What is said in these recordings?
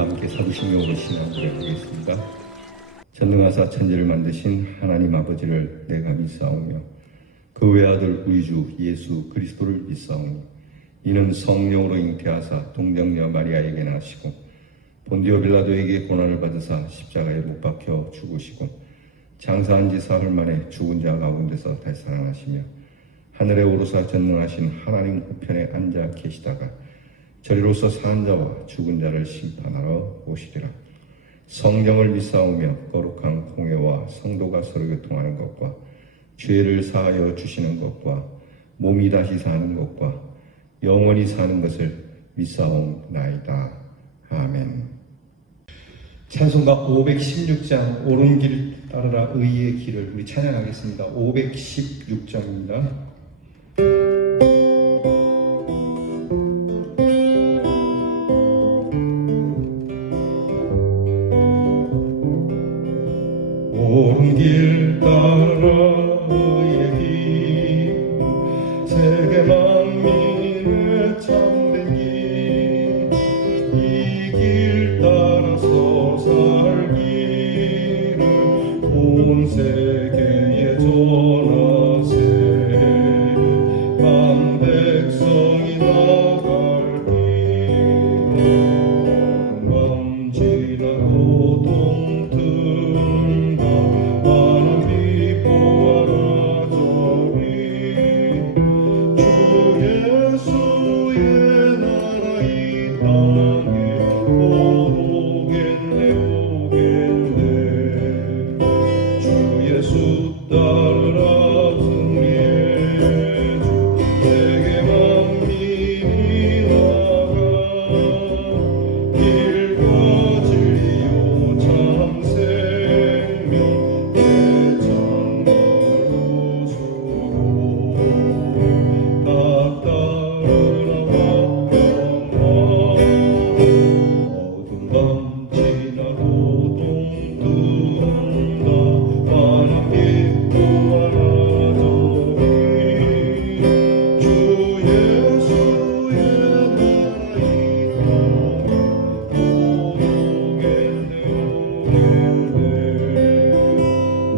다 함께 사도신경으로 신앙 고백하겠습니다. 전능하사 천지를 만드신 하나님 아버지를 내가 믿사오며 그 외아들 우리 주 예수 그리스도를 믿사오니 이는 성령으로 잉태하사 동정녀 마리아에게 나시고 본디오 빌라도에게 고난을 받으사 십자가에 못 박혀 죽으시고 장사한 지 사흘 만에 죽은 자 가운데서 다시 살아나시며 하늘에 오르사 전능하신 하나님 우편에 앉아 계시다가 저리로서 사는 자와 죽은 자를 심판하러 오시리라. 성령을 믿사오며 거룩한 공회와 성도가 서로 교통하는 것과 죄를 사하여 주시는 것과 몸이 다시 사는 것과 영원히 사는 것을 믿사옵나이다. 아멘. 찬송가 516장 옳은 길 따르라 의의 길을 우리 찬양하겠습니다. 516장입니다. 옳은 길 따라 의의 길 세계 만민의 참된 길 이 길 따라서 살기를 온 세계에 전하세 만 백성이 나갈 길 만 지나고 동튼다 많은 비포하라 저리 주 예수의 나라 이 땅에 오겠네 오겠네 주 예수 따르라 승리의 주 세계 만민이 나가 길과 진리요 참 생명 대장으로 서고 다 따르라 왕평화 어두운 밤 지나고 동뜬다 많은 빛보아라 저리 주 예수의 나라 이 땅에 오겠네 오겠네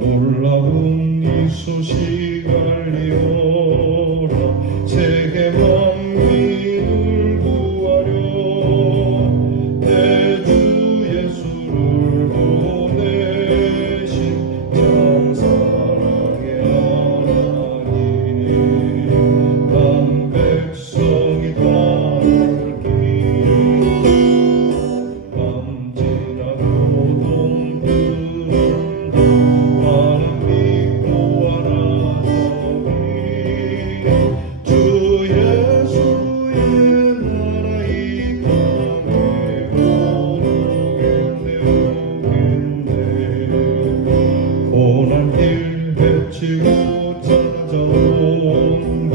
놀라운 이 소식 알리오라 세계 만민을 구하려 내 주 예수를 보내신 참 사랑의 하나님 난 백성이 따를 길밤 지나고 동뜬다 많은 빛보아라 저리 주 예수의 나라 이 땅에 오겠네 오겠네 고난 길 헤치고 찾아온 길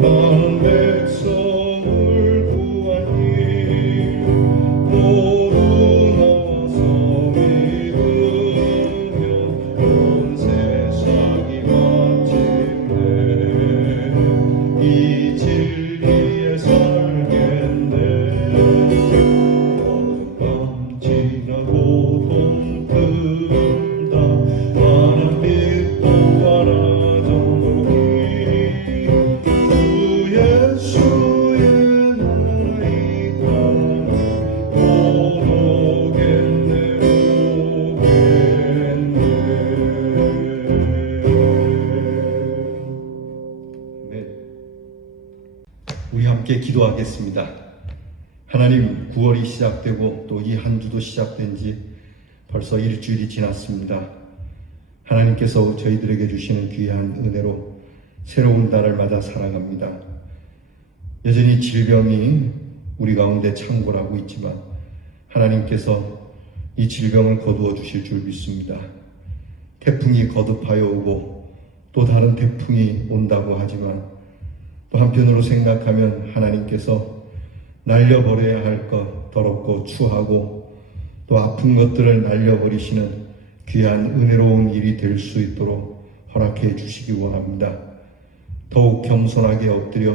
많은 백성을 구한 길 모두 나와서 믿으면 온 세상이 마침내 이 진리에 살겠네 어느 밤 지나고 동뜬다 많은 빛보아라 저리 주 예수의 나라 이 땅에 오겠네 오겠네. 우리 함께 기도하겠습니다. 하나님, 9월이 시작되고 또 이 한 주도 시작된 지 벌써 일주일이 지났습니다. 하나님께서 저희들에게 주시는 귀한 은혜로 새로운 달을 맞아 살아갑니다. 여전히 질병이 우리 가운데 창궐하고 있지만 하나님께서 이 질병을 거두어 주실 줄 믿습니다. 태풍이 거듭하여 오고 또 다른 태풍이 온다고 하지만 또 한편으로 생각하면 하나님께서 날려버려야 할 것, 더럽고 추하고 또 아픈 것들을 날려버리시는 귀한 은혜로운 일이 될 수 있도록 허락해 주시기 원합니다. 더욱 겸손하게 엎드려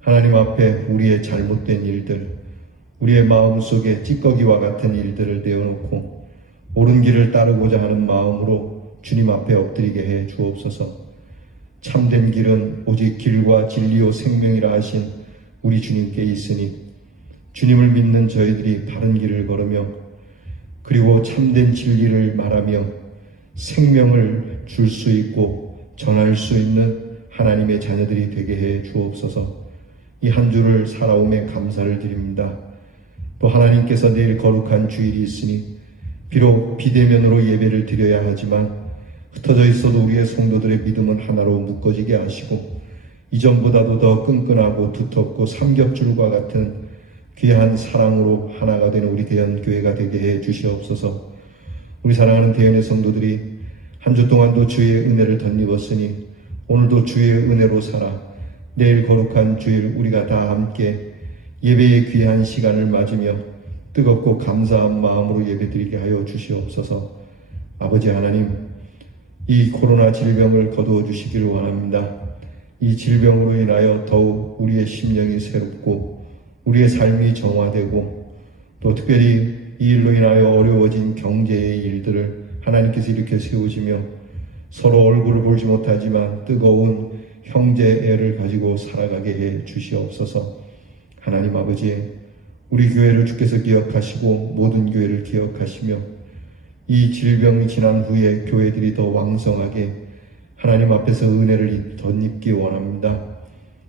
하나님 앞에 우리의 잘못된 일들, 우리의 마음 속에 찌꺼기와 같은 일들을 내어놓고 옳은 길을 따르고자 하는 마음으로 주님 앞에 엎드리게 해 주옵소서. 참된 길은 오직 길과 진리요 생명이라 하신 우리 주님께 있으니 주님을 믿는 저희들이 바른 길을 걸으며 그리고 참된 진리를 말하며 생명을 줄 수 있고 전할 수 있는 하나님의 자녀들이 되게 해 주옵소서. 이 한 주를 살아오매 감사를 드립니다. 또 하나님께서 내일 거룩한 주일이 있으니 비록 비대면으로 예배를 드려야 하지만 흩어져 있어도 우리의 성도들의 믿음은 하나로 묶어지게 하시고 이전보다도 더 끈끈하고 두텁고 삼겹줄과 같은 귀한 사랑으로 하나가 되는 우리 대연교회가 되게 해 주시옵소서. 우리 사랑하는 대연의 성도들이 한 주 동안도 주의 은혜를 덧입었으니 오늘도 주의 은혜로 살아 내일 거룩한 주일 우리가 다 함께 예배의 귀한 시간을 맞으며 뜨겁고 감사한 마음으로 예배드리게 하여 주시옵소서. 아버지 하나님, 이 코로나 질병을 거두어 주시기를 원합니다. 이 질병으로 인하여 더욱 우리의 심령이 새롭고 우리의 삶이 정화되고 또 특별히 이 일로 인하여 어려워진 경제의 일들을 하나님께서 이렇게 세우시며 서로 얼굴을 보지 못하지만 뜨거운 형제애를 가지고 살아가게 해 주시옵소서. 하나님 아버지, 우리 교회를 주께서 기억하시고 모든 교회를 기억하시며 이 질병이 지난 후에 교회들이 더 왕성하게 하나님 앞에서 은혜를 덧입기 원합니다.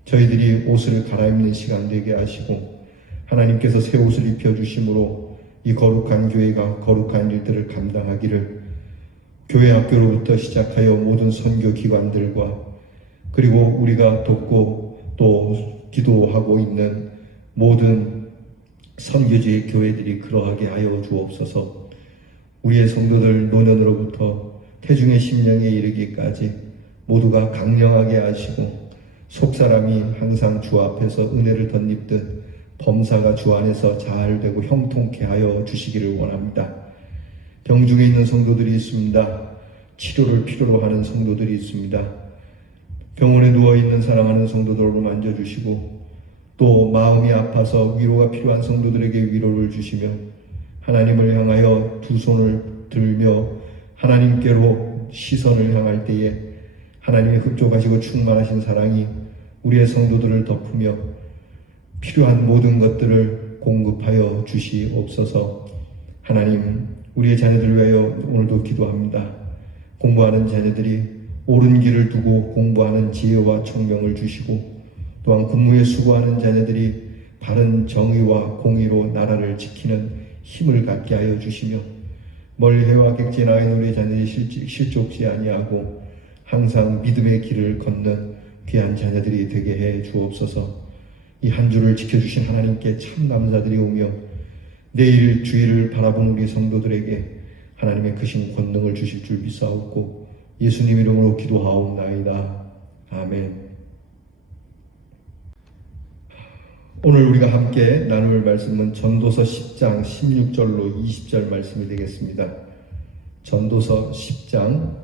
저희들이 옷을 갈아입는 시간 되게 하시고 하나님께서 새 옷을 입혀주심으로 이 거룩한 교회가 거룩한 일들을 감당하기를 교회 학교로부터 시작하여 모든 선교 기관들과 그리고 우리가 돕고 또 기도하고 있는 모든 선교지의 교회들이 그러하게 하여 주옵소서. 우리의 성도들 노년으로부터 태중의 심령에 이르기까지 모두가 강령하게 하시고 속사람이 항상 주 앞에서 은혜를 덧입듯 범사가 주 안에서 잘 되고 형통케 하여 주시기를 원합니다. 병중에 있는 성도들이 있습니다. 치료를 필요로 하는 성도들이 있습니다. 병원에 누워있는 사랑하는 성도들을 만져주시고 또 마음이 아파서 위로가 필요한 성도들에게 위로를 주시며 하나님을 향하여 두 손을 들며 하나님께로 시선을 향할 때에 하나님의 흡족하시고 충만하신 사랑이 우리의 성도들을 덮으며 필요한 모든 것들을 공급하여 주시옵소서. 하나님, 우리의 자녀들을 위하여 오늘도 기도합니다. 공부하는 자녀들이 옳은 길을 두고 공부하는 지혜와 총명을 주시고 또한 근무에 수고하는 자녀들이 바른 정의와 공의로 나라를 지키는 힘을 갖게 하여 주시며 멀리해와 객지나인 우리의 자녀들이 실족지 아니하고 항상 믿음의 길을 걷는 귀한 자녀들이 되게 해 주옵소서. 이 한 주를 지켜주신 하나님께 참 감사드리오며 내일 주일을 바라본 우리 성도들에게 하나님의 크신 권능을 주실 줄 믿사옵고 예수님 이름으로 기도하옵나이다. 아멘. 오늘 우리가 함께 나눌 말씀은 전도서 10장 16절로 20절 말씀이 되겠습니다. 전도서 10장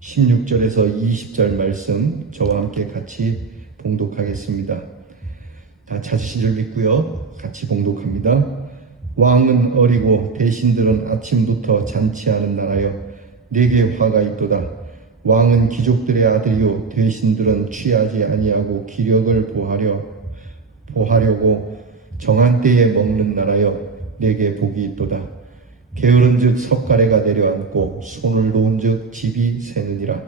16절에서 20절 말씀 저와 함께 같이 봉독하겠습니다. 다 찾으신 줄 믿고요. 같이 봉독합니다. 왕은 어리고 대신들은 아침부터 잔치하는 나라여 내게 화가 있도다. 왕은 귀족들의 아들이요 대신들은 취하지 아니하고 기력을 보하려고 정한 때에 먹는 나라여 내게 복이 있도다. 게으른즉 석가래가 내려앉고 손을 놓은즉 집이 새느니라.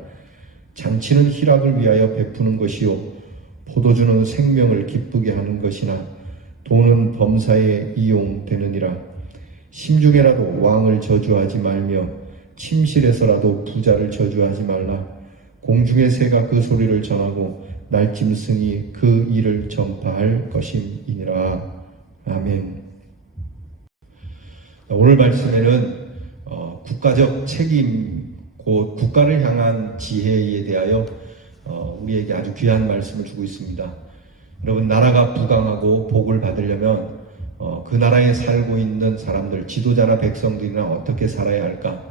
잔치는 희락을 위하여 베푸는 것이요 포도주는 생명을 기쁘게 하는 것이나 돈은 범사에 이용되느니라. 심중에라도 왕을 저주하지 말며 침실에서라도 부자를 저주하지 말라. 공중의 새가 그 소리를 전하고 날짐승이 그 일을 전파할 것임이니라. 아멘. 오늘 말씀에는 국가적 책임, 곧 국가를 향한 지혜에 대하여 우리에게 아주 귀한 말씀을 주고 있습니다. 여러분, 나라가 부강하고 복을 받으려면 그 나라에 살고 있는 사람들, 지도자나 백성들이나 어떻게 살아야 할까?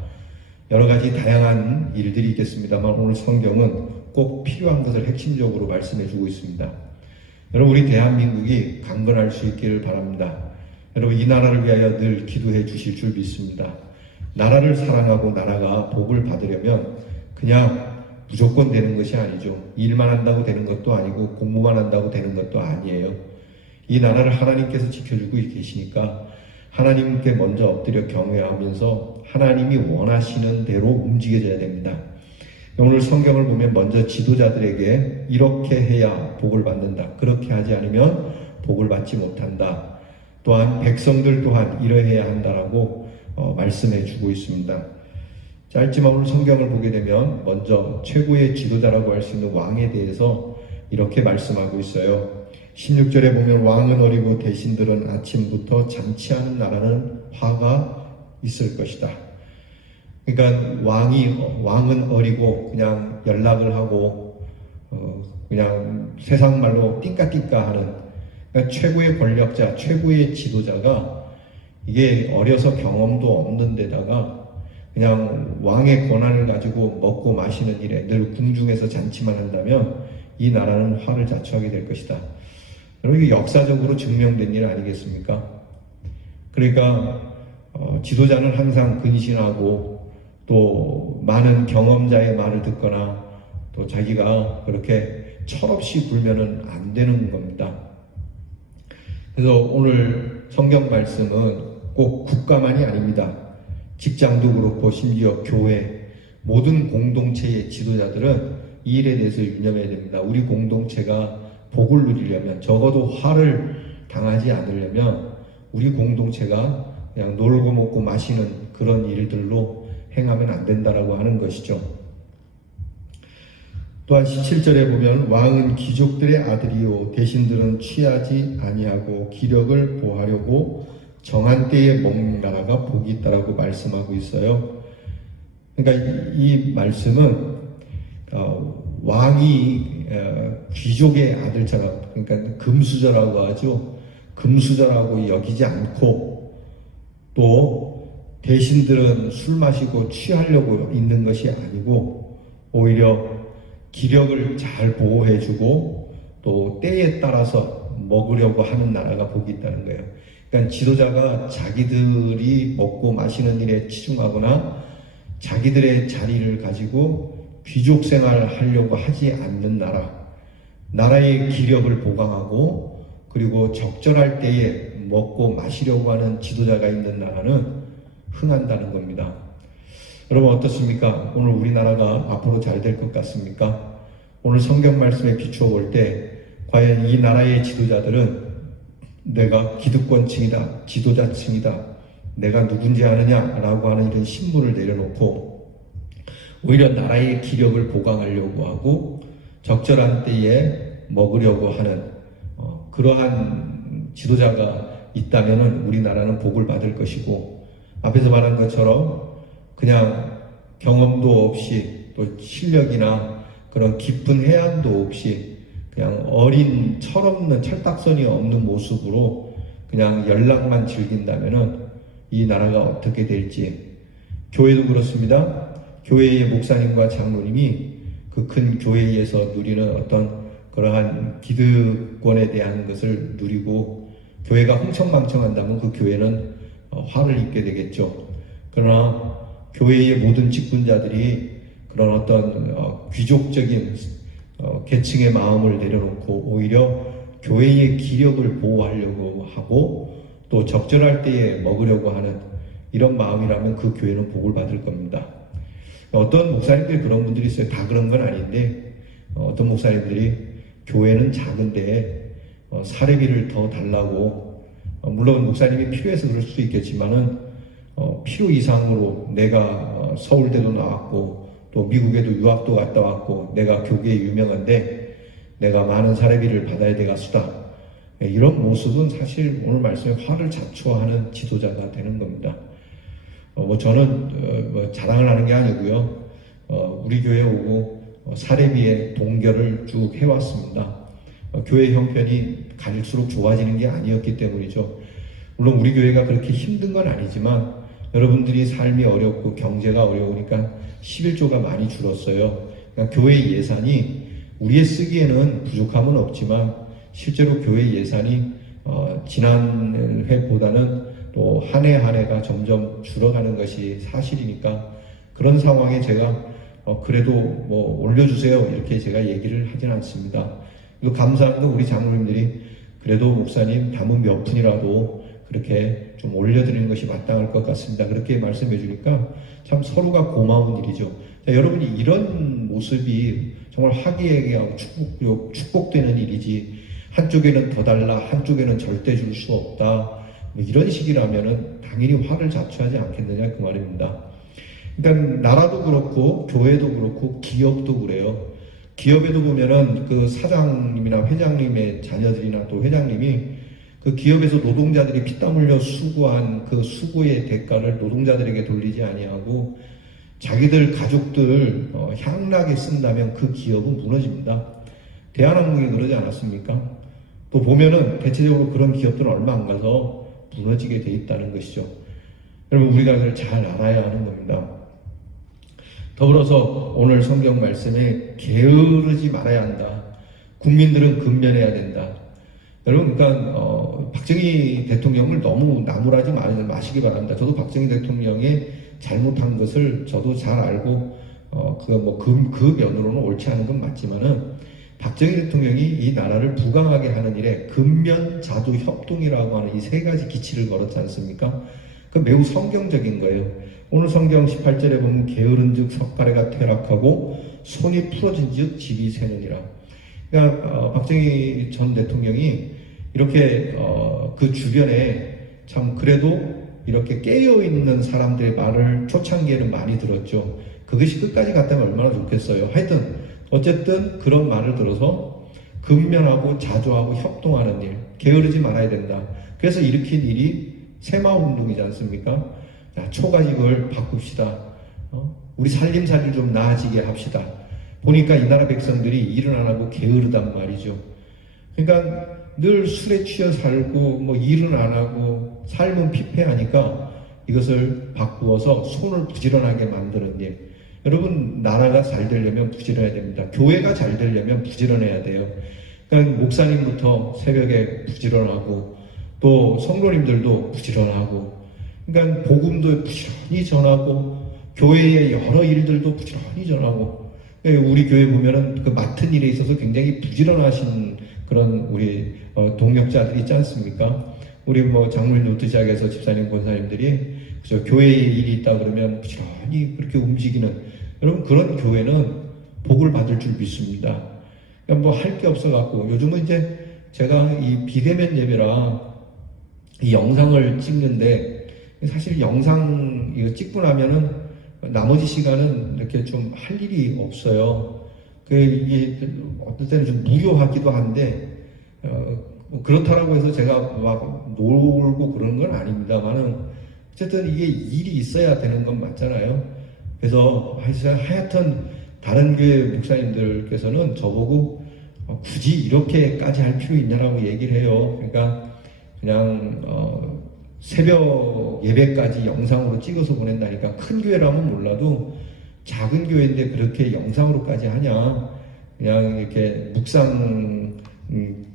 여러 가지 다양한 일들이 있겠습니다만 오늘 성경은 꼭 필요한 것을 핵심적으로 말씀해 주고 있습니다. 여러분, 우리 대한민국이 강건할 수 있기를 바랍니다. 여러분, 이 나라를 위하여 늘 기도해 주실 줄 믿습니다. 나라를 사랑하고 나라가 복을 받으려면 그냥 무조건 되는 것이 아니죠. 일만 한다고 되는 것도 아니고 공부만 한다고 되는 것도 아니에요. 이 나라를 하나님께서 지켜주고 계시니까 하나님께 먼저 엎드려 경외하면서 하나님이 원하시는 대로 움직여져야 됩니다. 오늘 성경을 보면 먼저 지도자들에게 이렇게 해야 복을 받는다, 그렇게 하지 않으면 복을 받지 못한다, 또한 백성들 또한 이러해야 한다라고 말씀해 주고 있습니다. 짧지만 오늘 성경을 보게 되면 먼저 최고의 지도자라고 할 수 있는 왕에 대해서 이렇게 말씀하고 있어요. 16절에 보면 왕은 어리고 대신들은 아침부터 잔치하는 나라는 화가 있을 것이다. 그러니까 왕은 어리고 그냥 연락을 하고 그냥 세상 말로 띵까띵까 하는, 그러니까 최고의 권력자, 최고의 지도자가 이게 어려서 경험도 없는 데다가 그냥 왕의 권한을 가지고 먹고 마시는 일에 늘 궁중에서 잔치만 한다면 이 나라는 화를 자초하게 될 것이다. 여러분, 이게 역사적으로 증명된 일 아니겠습니까? 그러니까 지도자는 항상 근신하고 또 많은 경험자의 말을 듣거나 또 자기가 그렇게 철없이 굴면은 안 되는 겁니다. 그래서 오늘 성경 말씀은 꼭 국가만이 아닙니다. 직장도 그렇고 심지어 교회, 모든 공동체의 지도자들은 이 일에 대해서 유념해야 됩니다. 우리 공동체가 복을 누리려면, 적어도 화를 당하지 않으려면 우리 공동체가 그냥 놀고 먹고 마시는 그런 일들로 행하면 안 된다라고 하는 것이죠. 또한 17절에 보면 왕은 귀족들의 아들이요 대신들은 취하지 아니하고 기력을 보하려고 정한 때에 먹는 나라가 복이 있다라고 말씀하고 있어요. 그러니까 이 말씀은 왕이 귀족의 아들처럼, 그러니까 금수저라고 하죠. 금수저라고 여기지 않고 또 대신들은 술 마시고 취하려고 있는 것이 아니고 오히려 기력을 잘 보호해주고 또 때에 따라서 먹으려고 하는 나라가 복이 있다는 거예요. 그러니까 지도자가 자기들이 먹고 마시는 일에 치중하거나 자기들의 자리를 가지고 귀족 생활을 하려고 하지 않는 나라의 기력을 보강하고 그리고 적절할 때에 먹고 마시려고 하는 지도자가 있는 나라는 흥한다는 겁니다. 여러분, 어떻습니까? 오늘 우리나라가 앞으로 잘 될 것 같습니까? 오늘 성경 말씀에 비추어 볼 때 과연 이 나라의 지도자들은 내가 기득권층이다, 지도자층이다, 내가 누군지 아느냐라고 하는 이런 신분을 내려놓고 오히려 나라의 기력을 보강하려고 하고 적절한 때에 먹으려고 하는 그러한 지도자가 있다면 우리나라는 복을 받을 것이고, 앞에서 말한 것처럼 그냥 경험도 없이 또 실력이나 그런 깊은 해안도 없이 그냥 어린 철없는 철딱선이 없는 모습으로 그냥 연락만 즐긴다면은 이 나라가 어떻게 될지. 교회도 그렇습니다. 교회의 목사님과 장로님이 그 큰 교회에서 누리는 어떤 그러한 기득권에 대한 것을 누리고 교회가 흥청망청한다면 그 교회는 화를 입게 되겠죠. 그러나 교회의 모든 직분자들이 그런 어떤 귀족적인 계층의 마음을 내려놓고 오히려 교회의 기력을 보호하려고 하고 또 적절할 때에 먹으려고 하는 이런 마음이라면 그 교회는 복을 받을 겁니다. 어떤 목사님들이 그런 분들이 있어요. 다 그런 건 아닌데 어떤 목사님들이 교회는 작은데 사례비를 더 달라고, 물론 목사님이 필요해서 그럴 수도 있겠지만은 필요 이상으로 내가 서울대도 나왔고 또 미국에도 유학도 갔다 왔고 내가 교계에 유명한데 내가 많은 사례비를 받아야 돼 가수다. 이런 모습은 사실 오늘 말씀에 화를 자초하는 지도자가 되는 겁니다. 저는 자랑을 하는 게 아니고요. 우리 교회에 오고 사례비의 동결을 쭉 해왔습니다. 교회 형편이 갈수록 좋아지는 게 아니었기 때문이죠. 물론 우리 교회가 그렇게 힘든 건 아니지만 여러분들이 삶이 어렵고 경제가 어려우니까 11조가 많이 줄었어요. 그러니까 교회 예산이 우리의 쓰기에는 부족함은 없지만 실제로 교회 예산이 지난 해보다는 또 한 해 한 해가 점점 줄어가는 것이 사실이니까 그런 상황에 제가 그래도 뭐 올려주세요 이렇게 제가 얘기를 하진 않습니다. 또 감사한 건 우리 장로님들이 그래도 목사님 담은 몇 푼이라도 그렇게 좀 올려드리는 것이 마땅할 것 같습니다. 그렇게 말씀해 주니까 참 서로가 고마운 일이죠. 자, 여러분이 이런 모습이 정말 화기애애하고 축복되는 일이지, 한쪽에는 더 달라 한쪽에는 절대 줄 수 없다 뭐 이런 식이라면은 당연히 화를 자초하지 않겠느냐 그 말입니다. 그러니까 나라도 그렇고 교회도 그렇고 기업도 그래요. 기업에도 보면은 그 사장님이나 회장님의 자녀들이나 또 회장님이 그 기업에서 노동자들이 피땀 흘려 수고한 그 수고의 대가를 노동자들에게 돌리지 아니하고 자기들 가족들 향락에 쓴다면 그 기업은 무너집니다. 대한항공이 그러지 않았습니까? 또 보면은 대체적으로 그런 기업들은 얼마 안 가서 무너지게 돼 있다는 것이죠. 여러분 우리가 그걸 잘 알아야 하는 겁니다. 더불어서 오늘 성경 말씀에 게으르지 말아야 한다. 국민들은 근면해야 된다. 여러분 그러니까 박정희 대통령을 너무 나무라지 마시기 바랍니다. 저도 박정희 대통령의 잘못한 것을 저도 잘 알고 그 면으로는 옳지 않은 건 맞지만은 박정희 대통령이 이 나라를 부강하게 하는 일에 근면, 자주, 협동이라고 하는 이 세 가지 기치를 걸었지 않습니까? 그 매우 성경적인 거예요. 오늘 성경 18절에 보면 게으른즉 석가래가 퇴락하고 손이 풀어진즉 집이 새느니라. 그러니까 박정희 전 대통령이 이렇게 그 주변에 참 그래도 이렇게 깨어있는 사람들의 말을 초창기에는 많이 들었죠. 그것이 끝까지 갔다면 얼마나 좋겠어요. 하여튼 어쨌든 그런 말을 들어서 근면하고 자조하고 협동하는 일, 게으르지 말아야 된다. 그래서 일으킨 일이 새마을운동이지 않습니까? 야, 초가직을 바꿉시다. 우리 살림살이를 좀 나아지게 합시다. 보니까 이 나라 백성들이 일은 안 하고 게으르단 말이죠. 그러니까 늘 술에 취해 살고 뭐 일은 안 하고 삶은 피폐하니까 이것을 바꾸어서 손을 부지런하게 만드는 일. 여러분 나라가 잘 되려면 부지런해야 됩니다. 교회가 잘 되려면 부지런해야 돼요. 그러니까 목사님부터 새벽에 부지런하고 또 성도님들도 부지런하고 그러니까 복음도 부지런히 전하고 교회의 여러 일들도 부지런히 전하고 그러니까 우리 교회 보면은 그 맡은 일에 있어서 굉장히 부지런하신 그런 우리 동역자들이 있지 않습니까? 우리 뭐 장로님부터 시작해서 집사님, 권사님들이 그죠? 교회에 일이 있다 그러면 부지런히 그렇게 움직이는 여러분 그런 교회는 복을 받을 줄 믿습니다. 그러니까 뭐 할 게 없어갖고 요즘은 이제 제가 이 비대면 예배라 이 영상을 찍는데 사실 영상 이거 찍고 나면은 나머지 시간은 이렇게 좀 할 일이 없어요. 이게 어떨 때는 좀 무효하기도 한데 뭐 그렇다라고 해서 제가 막 놀고 그러는 건 아닙니다만은 어쨌든 이게 일이 있어야 되는 건 맞잖아요. 그래서 하여튼 다른 교회 목사님들께서는 저보고 굳이 이렇게까지 할 필요 있냐라고 얘기를 해요. 그러니까 그냥 새벽 예배까지 영상으로 찍어서 보낸다니까. 큰 교회라면 몰라도 작은 교회인데 그렇게 영상으로까지 하냐. 그냥 이렇게 묵상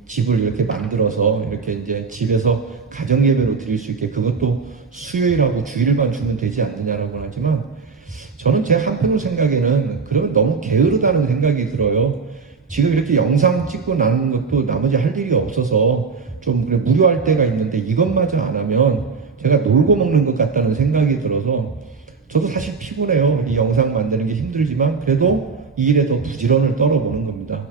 집을 이렇게 만들어서 이렇게 이제 집에서 가정 예배로 드릴 수 있게 그것도 수요일하고 주일만 주면 되지 않느냐라고 하지만 저는 제 한편으로 생각에는 그러면 너무 게으르다는 생각이 들어요. 지금 이렇게 영상 찍고 나는 것도 나머지 할 일이 없어서 좀 그래 무료할 때가 있는데 이것마저 안 하면 제가 놀고 먹는 것 같다는 생각이 들어서 저도 사실 피곤해요. 이 영상 만드는 게 힘들지만 그래도 이 일에 더 부지런을 떨어보는 겁니다.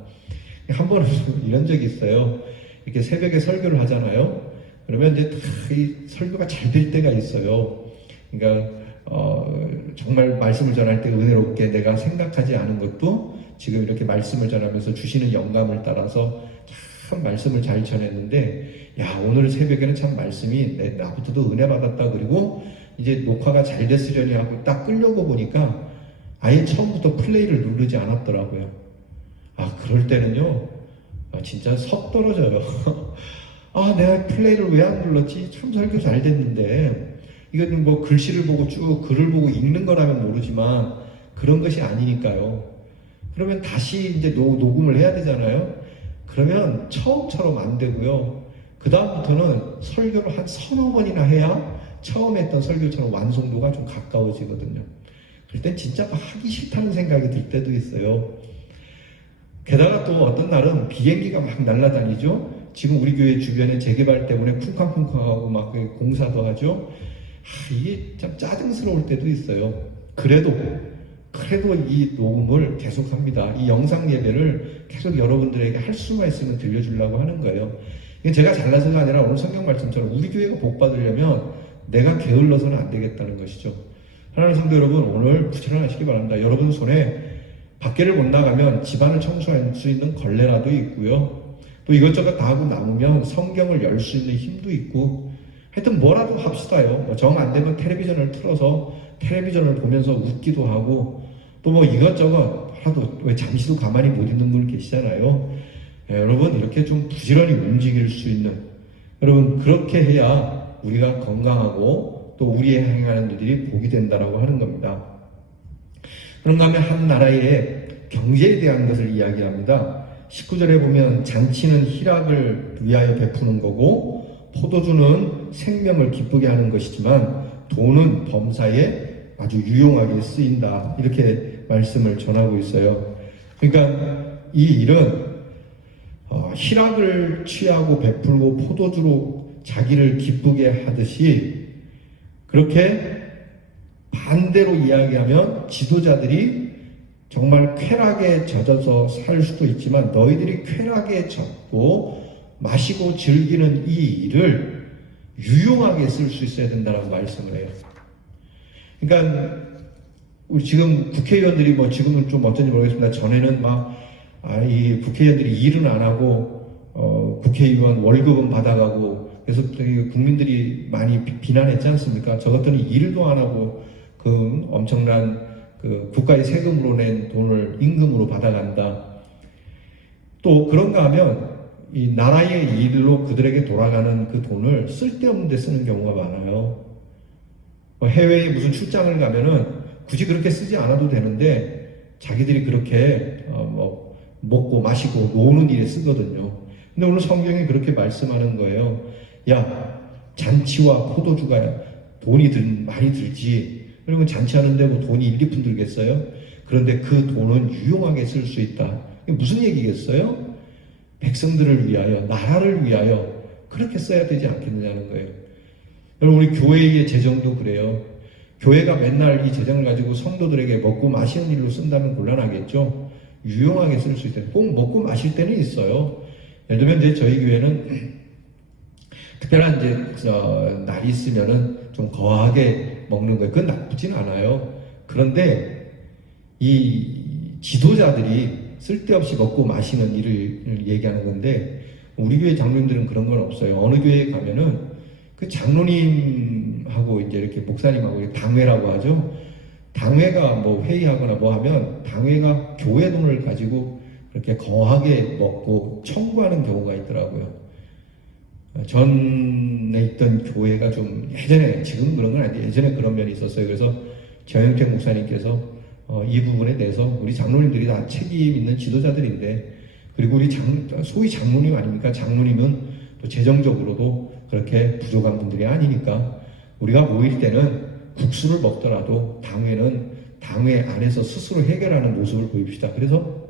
한 번은 이런 적이 있어요. 이렇게 새벽에 설교를 하잖아요. 그러면 이제 이 설교가 잘 될 때가 있어요. 그러니까 정말 말씀을 전할 때 은혜롭게 내가 생각하지 않은 것도 지금 이렇게 말씀을 전하면서 주시는 영감을 따라서 참 말씀을 잘 전했는데 야 오늘 새벽에는 참 말씀이 나부터도 은혜 받았다. 그리고 이제 녹화가 잘 됐으려니 하고 딱 끌려고 보니까 아예 처음부터 플레이를 누르지 않았더라고요. 아 그럴 때는요 진짜 석 떨어져요. 아 내가 플레이를 왜 안 눌렀지? 참 설교 잘 됐는데 이거는 뭐 글씨를 보고 쭉 글을 보고 읽는 거라면 모르지만 그런 것이 아니니까요. 그러면 다시 이제 녹음을 해야 되잖아요. 그러면 처음처럼 안 되고요. 그 다음부터는 설교를 한 서너 번이나 해야 처음 했던 설교처럼 완성도가 좀 가까워지거든요. 그럴 땐 진짜 하기 싫다는 생각이 들 때도 있어요. 게다가 또 어떤 날은 비행기가 막 날아다니죠. 지금 우리 교회 주변에 재개발 때문에 쿵쾅쿵쾅하고 막 공사도 하죠. 이게 참 짜증스러울 때도 있어요. 그래도 이 녹음을 계속합니다. 이 영상 예배를 계속 여러분들에게 할 수만 있으면 들려주려고 하는 거예요. 제가 잘나서가 아니라 오늘 성경 말씀처럼 우리 교회가 복 받으려면 내가 게을러서는 안 되겠다는 것이죠. 하나님 성도 여러분, 오늘 부지런하시기 바랍니다. 여러분 손에 밖에를 못 나가면 집안을 청소할 수 있는 걸레라도 있고요. 또 이것저것 다 하고 남으면 성경을 열 수 있는 힘도 있고, 하여튼 뭐라도 합시다요. 정 안 되면 텔레비전을 틀어서 텔레비전을 보면서 웃기도 하고, 또 뭐 이것저것 하도 왜 잠시도 가만히 못 있는 분 계시잖아요. 여러분 이렇게 좀 부지런히 움직일 수 있는, 여러분 그렇게 해야 우리가 건강하고 또 우리의 행하는 일들이 복이 된다라고 하는 겁니다. 그런가 하면 한 나라의 경제에 대한 것을 이야기합니다. 19절에 보면 잔치는 희락을 위하여 베푸는 거고 포도주는 생명을 기쁘게 하는 것이지만 돈은 범사에 아주 유용하게 쓰인다. 이렇게 말씀을 전하고 있어요. 그러니까 이 일은 희락을 취하고 베풀고 포도주로 자기를 기쁘게 하듯이 그렇게 반대로 이야기하면 지도자들이 정말 쾌락에 젖어서 살 수도 있지만 너희들이 쾌락에 젖고 마시고 즐기는 이 일을 유용하게 쓸 수 있어야 된다는 말씀을 해요. 그러니까 우리 지금 국회의원들이 뭐 지금은 좀 어쩐지 모르겠습니다. 전에는 이 국회의원들이 일은 안 하고 국회의원 월급은 받아가고 그래서 국민들이 많이 비난했지 않습니까? 저것들은 일도 안 하고 그 엄청난 그 국가의 세금으로 낸 돈을 임금으로 받아간다. 또 그런가 하면 이 나라의 일로 그들에게 돌아가는 그 돈을 쓸데없는 데 쓰는 경우가 많아요. 해외에 무슨 출장을 가면은 굳이 그렇게 쓰지 않아도 되는데 자기들이 그렇게 먹고 마시고 노는 일에 쓰거든요. 근데 오늘 성경이 그렇게 말씀하는 거예요. 야, 잔치와 포도주가 돈이 많이 들지. 그러면 잔치하는데 뭐 돈이 1, 2푼 들겠어요? 그런데 그 돈은 유용하게 쓸 수 있다. 이게 무슨 얘기겠어요? 백성들을 위하여, 나라를 위하여 그렇게 써야 되지 않겠느냐는 거예요. 여러분, 우리 교회의 재정도 그래요. 교회가 맨날 이 재정을 가지고 성도들에게 먹고 마시는 일로 쓴다면 곤란하겠죠. 유용하게 쓸 수 있어요. 꼭 먹고 마실 때는 있어요. 예를 들면 이제 저희 교회는 특별한 이제 날이 있으면은 좀 거하게 먹는 거예요. 그건 나쁘진 않아요. 그런데 이 지도자들이 쓸데없이 먹고 마시는 일을 얘기하는 건데 우리 교회 장로님들은 그런 건 없어요. 어느 교회에 가면은 그 장로님하고 이제 이렇게 목사님하고 당회라고 하죠. 당회가 뭐 회의하거나 뭐 하면 당회가 교회 돈을 가지고 그렇게 거하게 먹고 청구하는 경우가 있더라고요. 전에 있던 교회가 좀 예전에, 지금 그런 건 아닌데 예전에 그런 면이 있었어요. 그래서 정영택 목사님께서 이 부분에 대해서 우리 장로님들이 다 책임 있는 지도자들인데, 그리고 우리 소위 장로님 아닙니까? 장로님은 또 재정적으로도 그렇게 부족한 분들이 아니니까 우리가 모일 때는 국수를 먹더라도 당회는 당회 안에서 스스로 해결하는 모습을 보입시다. 그래서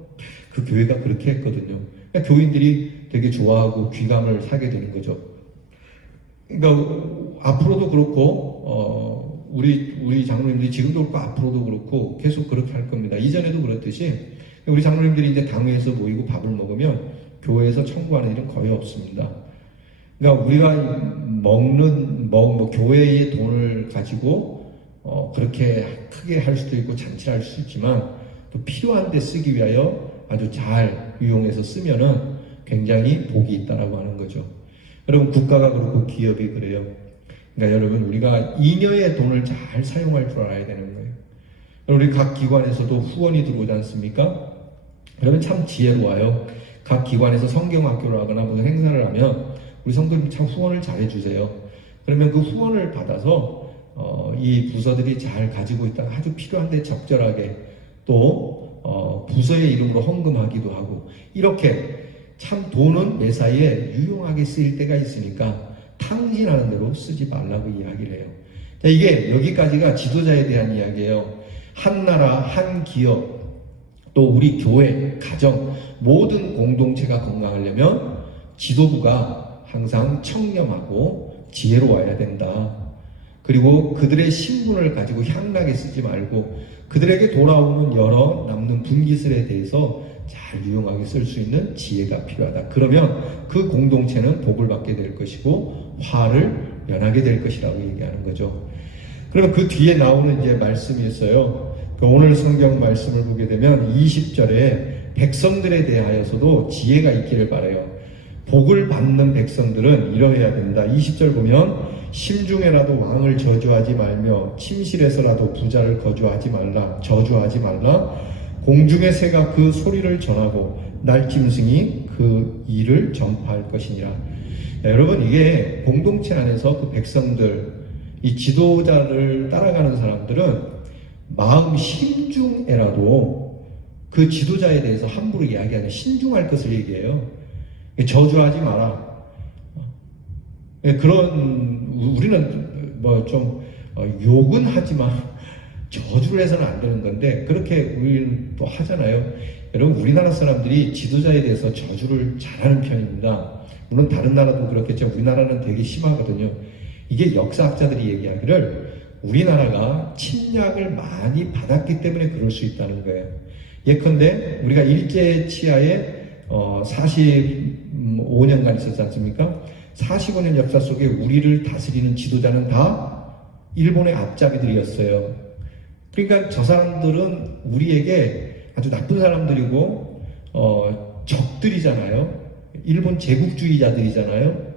그 교회가 그렇게 했거든요. 그러니까 교인들이 되게 좋아하고 귀감을 사게 되는 거죠. 그러니까 앞으로도 그렇고 우리 장로님들이 지금도 그렇고 앞으로도 그렇고 계속 그렇게 할 겁니다. 이전에도 그렇듯이 우리 장로님들이 이제 당회에서 모이고 밥을 먹으면 교회에서 청구하는 일은 거의 없습니다. 그러니까 우리가 먹는 교회의 돈을 가지고 그렇게 크게 할 수도 있고 잔치를 할 수 있지만 또 필요한 데 쓰기 위하여 아주 잘 유용해서 쓰면은 굉장히 복이 있다라고 하는 거죠. 여러분, 국가가 그렇고 기업이 그래요. 그러니까 여러분, 우리가 잉여의 돈을 잘 사용할 줄 알아야 되는 거예요. 우리 각 기관에서도 후원이 들어오지 않습니까? 그러면 참 지혜로워요. 각 기관에서 성경학교를 하거나 무슨 행사를 하면 우리 성도님 참 후원을 잘 해주세요. 그러면 그 후원을 받아서 이 부서들이 잘 가지고 있다가 아주 필요한데 적절하게 또 부서의 이름으로 헌금하기도 하고, 이렇게 참 돈은 매사에 유용하게 쓰일 때가 있으니까 탕진하는 대로 쓰지 말라고 이야기를 해요. 이게 여기까지가 지도자에 대한 이야기예요. 한 나라, 한 기업, 또 우리 교회, 가정, 모든 공동체가 건강하려면 지도부가 항상 청렴하고 지혜로워야 된다. 그리고 그들의 신분을 가지고 향락에 쓰지 말고 그들에게 돌아오는 여러 남는 분깃을에 대해서 잘 유용하게 쓸 수 있는 지혜가 필요하다. 그러면 그 공동체는 복을 받게 될 것이고 화를 면하게 될 것이라고 얘기하는 거죠. 그러면 그 뒤에 나오는 이제 말씀이 있어요. 오늘 성경 말씀을 보게 되면 20절에 백성들에 대하여서도 지혜가 있기를 바라요. 복을 받는 백성들은 이러해야 된다. 20절 보면 심중에라도 왕을 저주하지 말며 침실에서라도 부자를 저주하지 말라. 공중의 새가 그 소리를 전하고 날짐승이 그 일을 전파할 것이니라. 여러분, 이게 공동체 안에서 그 백성들, 이 지도자를 따라가는 사람들은 마음 심중에라도 그 지도자에 대해서 함부로 이야기하는 신중할 것을 얘기해요. 저주하지 마라. 그런 우리는 뭐 좀 욕은 하지만 저주를 해서는 안 되는 건데 그렇게 우리는 또 하잖아요. 여러분, 우리나라 사람들이 지도자에 대해서 저주를 잘하는 편입니다. 물론 다른 나라도 그렇겠죠. 우리나라는 되게 심하거든요. 이게 역사학자들이 얘기하기를 우리나라가 침략을 많이 받았기 때문에 그럴 수 있다는 거예요. 예컨대 우리가 일제 치하에 45년간 있었지 않습니까? 45년 역사 속에 우리를 다스리는 지도자는 다 일본의 앞잡이들이었어요. 그러니까 저 사람들은 우리에게 아주 나쁜 사람들이고 적들이잖아요. 일본 제국주의자들이잖아요.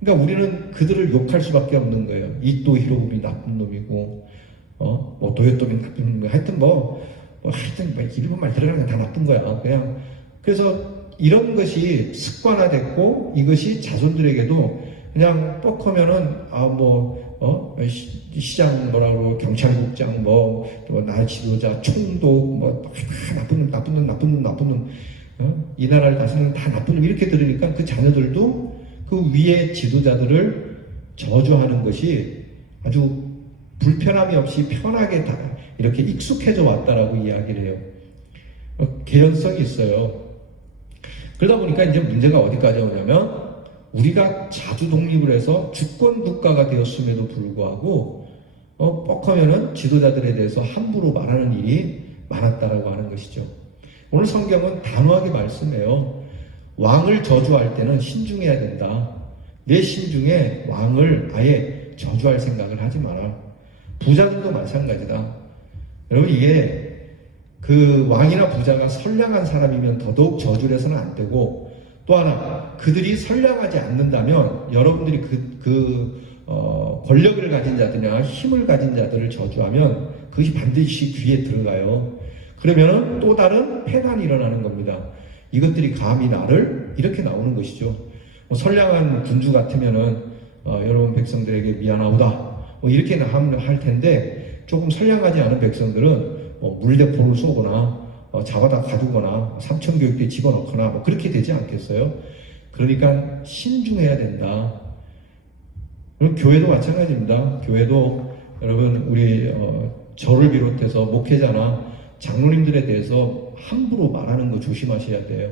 그러니까 우리는 그들을 욕할 수밖에 없는 거예요. 이토 히로부미 나쁜 놈이고, 뭐 도요토미 나쁜 놈이고, 하여튼 하여튼 일본 말 들어가는 건 다 나쁜 거야. 그냥 그래서 이런 것이 습관화됐고 이것이 자손들에게도 그냥 뻑하면은 시장 뭐라고 경찰국장 나 지도자 총독 나쁜 놈 이 나라를 다스리는 다 나쁜 놈 이렇게 들으니까 그 자녀들도 그 위에 지도자들을 저주하는 것이 아주 불편함이 없이 편하게 다 이렇게 익숙해져 왔다라고 이야기를 해요. 개연성이 있어요. 그러다 보니까 이제 문제가 어디까지 오냐면 우리가 자주 독립을 해서 주권 국가가 되었음에도 불구하고 뻑하면은 지도자들에 대해서 함부로 말하는 일이 많았다라고 하는 것이죠. 오늘 성경은 단호하게 말씀해요. 왕을 저주할 때는 신중해야 된다. 내 신중에 왕을 아예 저주할 생각을 하지 마라. 부자들도 마찬가지다. 여러분, 이게 그 왕이나 부자가 선량한 사람이면 더더욱 저주를 해서는 안 되고, 또 하나 그들이 선량하지 않는다면 여러분들이 권력을 가진 자들이나 힘을 가진 자들을 저주하면 그것이 반드시 귀에 들어가요. 그러면은 또 다른 폐단이 일어나는 겁니다. 이것들이 감히 나를 이렇게 나오는 것이죠. 선량한 군주 같으면은 여러분 백성들에게 미안하오다 이렇게 할 텐데, 조금 선량하지 않은 백성들은 물대포를 쏘거나 잡아다 가두거나 삼천교육대에 집어넣거나 그렇게 되지 않겠어요? 그러니까 신중해야 된다. 교회도 마찬가지입니다. 교회도 여러분 우리 저를 비롯해서 목회자나 장로님들에 대해서 함부로 말하는 거 조심하셔야 돼요.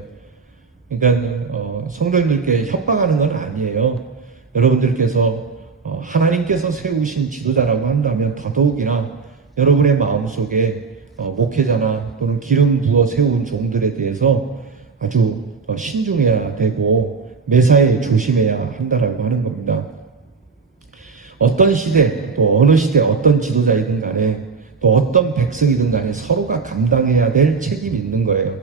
그러니까 성도님들께 협박하는 건 아니에요. 여러분들께서 하나님께서 세우신 지도자라고 한다면 더더욱이나 여러분의 마음속에 목회자나 또는 기름 부어 세운 종들에 대해서 아주 신중해야 되고 매사에 조심해야 한다라고 하는 겁니다. 어떤 시대 또 어느 시대 어떤 지도자이든 간에 또 어떤 백성이든 간에 서로가 감당해야 될 책임이 있는 거예요.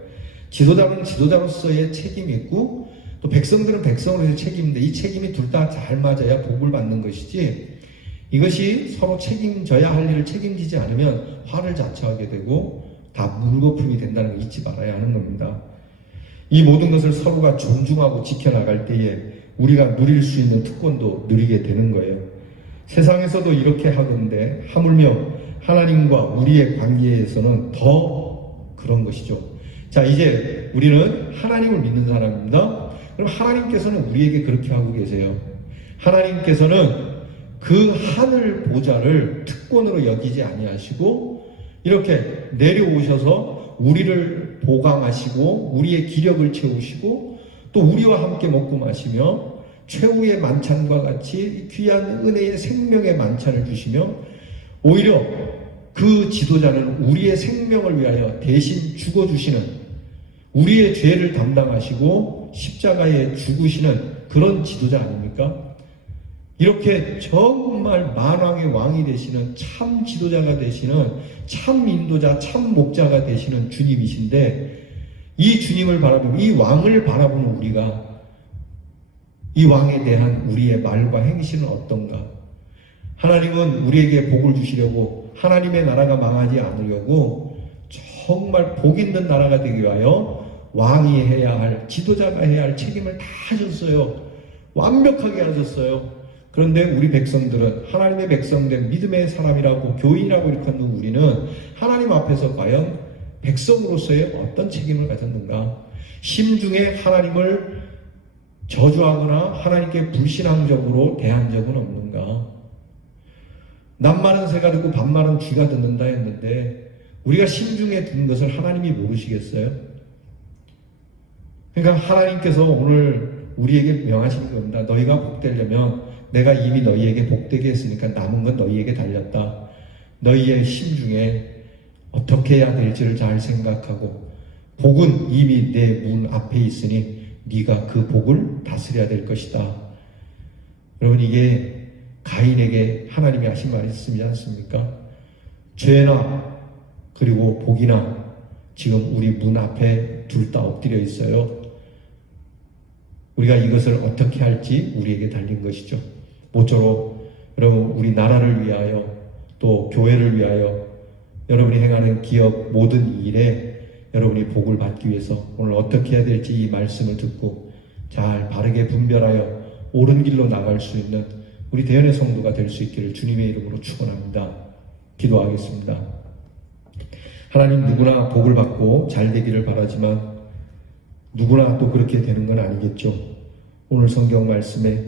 지도자는 지도자로서의 책임이 있고 또 백성들은 백성으로서의 책임인데 이 책임이 둘 다 잘 맞아야 복을 받는 것이지, 이것이 서로 책임져야 할 일을 책임지지 않으면 화를 자초하게 되고 다 물거품이 된다는 걸 잊지 말아야 하는 겁니다. 이 모든 것을 서로가 존중하고 지켜나갈 때에 우리가 누릴 수 있는 특권도 누리게 되는 거예요. 세상에서도 이렇게 하던데 하물며 하나님과 우리의 관계에서는 더 그런 것이죠. 자, 이제 우리는 하나님을 믿는 사람입니다. 그럼 하나님께서는 우리에게 그렇게 하고 계세요. 하나님께서는 그 하늘 보좌를 특권으로 여기지 아니하시고 이렇게 내려오셔서 우리를 보강하시고 우리의 기력을 채우시고 또 우리와 함께 먹고 마시며 최후의 만찬과 같이 귀한 은혜의 생명의 만찬을 주시며 오히려 그 지도자는 우리의 생명을 위하여 대신 죽어주시는 우리의 죄를 담당하시고 십자가에 죽으시는 그런 지도자 아닙니까? 이렇게 정말 만왕의 왕이 되시는 참 지도자가 되시는 참 인도자, 참 목자가 되시는 주님이신데 이 주님을 바라보고 이 왕을 바라보는 우리가 이 왕에 대한 우리의 말과 행실은 어떤가? 하나님은 우리에게 복을 주시려고 하나님의 나라가 망하지 않으려고 정말 복 있는 나라가 되기 위하여 왕이 해야 할, 지도자가 해야 할 책임을 다 하셨어요. 완벽하게 하셨어요. 그런데 우리 백성들은 하나님의 백성된 믿음의 사람이라고 교인이라고 일컫는 우리는 하나님 앞에서 과연 백성으로서의 어떤 책임을 가졌는가? 심중에 하나님을 저주하거나 하나님께 불신앙적으로 대한 적은 없는가? 남 많은 새가 듣고 밥 많은 쥐가 듣는다 했는데 우리가 심중에 든 것을 하나님이 모르시겠어요? 그러니까 하나님께서 오늘 우리에게 명하시는 겁니다. 너희가 복되려면 내가 이미 너희에게 복되게 했으니까 남은 건 너희에게 달렸다. 너희의 심중에 어떻게 해야 될지를 잘 생각하고 복은 이미 내 문 앞에 있으니 네가 그 복을 다스려야 될 것이다. 여러분 이게 가인에게 하나님이 하신 말씀이지 않습니까? 죄나 그리고 복이나 지금 우리 문 앞에 둘 다 엎드려 있어요. 우리가 이것을 어떻게 할지 우리에게 달린 것이죠. 모쪼록 여러분 우리 나라를 위하여 또 교회를 위하여 여러분이 행하는 기업 모든 일에 여러분이 복을 받기 위해서 오늘 어떻게 해야 될지 이 말씀을 듣고 잘 바르게 분별하여 옳은 길로 나갈 수 있는 우리 대연의 성도가 될 수 있기를 주님의 이름으로 축원합니다. 기도하겠습니다. 하나님 누구나 복을 받고 잘 되기를 바라지만 누구나 또 그렇게 되는 건 아니겠죠. 오늘 성경 말씀에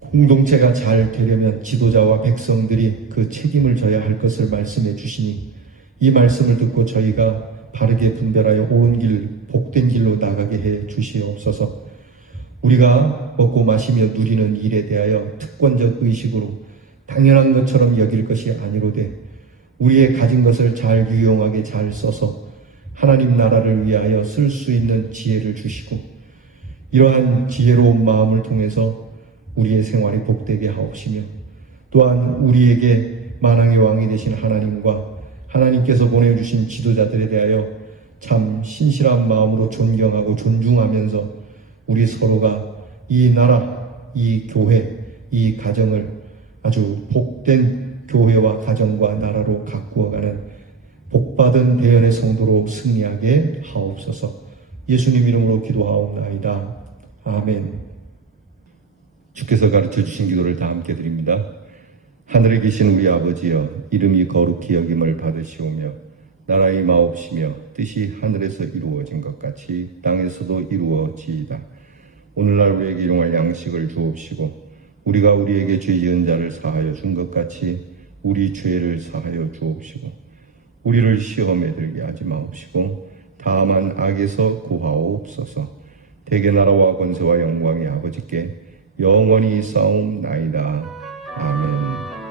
공동체가 잘 되려면 지도자와 백성들이 그 책임을 져야 할 것을 말씀해 주시니 이 말씀을 듣고 저희가 바르게 분별하여 옳은 길, 복된 길로 나가게 해 주시옵소서. 우리가 먹고 마시며 누리는 일에 대하여 특권적 의식으로 당연한 것처럼 여길 것이 아니로되 우리의 가진 것을 잘 유용하게 잘 써서 하나님 나라를 위하여 쓸 수 있는 지혜를 주시고 이러한 지혜로운 마음을 통해서 우리의 생활이 복되게 하옵시며 또한 우리에게 만왕의 왕이 되신 하나님과 하나님께서 보내주신 지도자들에 대하여 참 신실한 마음으로 존경하고 존중하면서 우리 서로가 이 나라, 이 교회, 이 가정을 아주 복된 교회와 가정과 나라로 가꾸어가는 복받은 대연의 성도로 승리하게 하옵소서. 예수님 이름으로 기도하옵나이다. 아멘. 주께서 가르쳐 주신 기도를 다 함께 드립니다. 하늘에 계신 우리 아버지여, 이름이 거룩히 여김을 받으시오며 나라의 마옵시며 뜻이 하늘에서 이루어진 것 같이 땅에서도 이루어지이다. 오늘날 우리에게 일용할 양식을 주옵시고 우리가 우리에게 죄 지은 자를 사하여 준 것 같이 우리 죄를 사하여 주옵시고 우리를 시험에 들게 하지 마옵시고 다만 악에서 구하옵소서. 대개 나라와 권세와 영광이 아버지께 영원히 싸움나이다. 아멘.